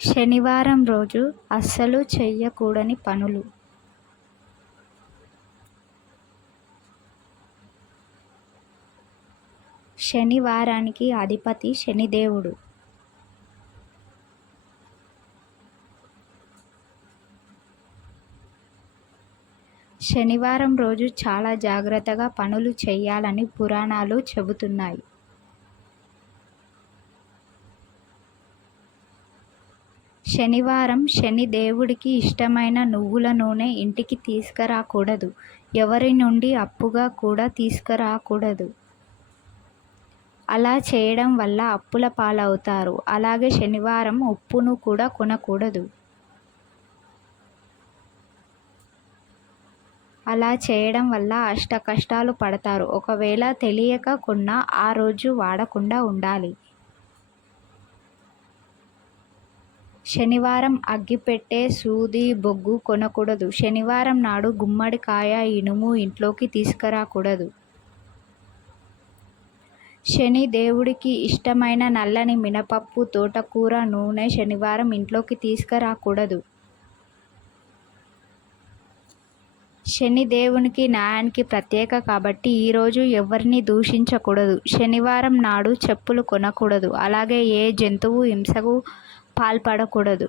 శనివారం రోజు అస్సలు చెయ్యకూడని పనులు. శనివారానికి అధిపతి శనిదేవుడు. శనివారం రోజు చాలా జాగ్రత్తగా పనులు చేయాలని పురాణాలు చెబుతున్నాయి. శనివారం శని దేవుడికి ఇష్టమైన నువ్వుల నూనె ఇంటికి తీసుకురాకూడదు. ఎవరి నుండి అప్పుగా కూడా తీసుకురాకూడదు. అలా చేయడం వల్ల అప్పుల పాలవుతారు. అలాగే శనివారం ఉప్పును కూడా కొనకూడదు. అలా చేయడం వల్ల అష్ట కష్టాలు పడతారు. ఒకవేళ తెలియక కొన్నా ఆ రోజు వాడకుండా ఉండాలి. శనివారం అగ్గిపెట్టె సూది బొగ్గు కొనకూడదు. శనివారం నాడు గుమ్మడికాయ ఇనుము ఇంట్లోకి తీసుకురాకూడదు. శని దేవుడికి ఇష్టమైన నల్లని మినపప్పు తోటకూర నూనె శనివారం ఇంట్లోకి తీసుకురాకూడదు. శని దేవునికి న్యాయానికి ప్రత్యేక కాబట్టి ఈరోజు ఎవరిని దూషించకూడదు. శనివారం నాడు చెప్పులు కొనకూడదు. అలాగే ఏ జంతువు హింసకు పాల్పడకూడదు.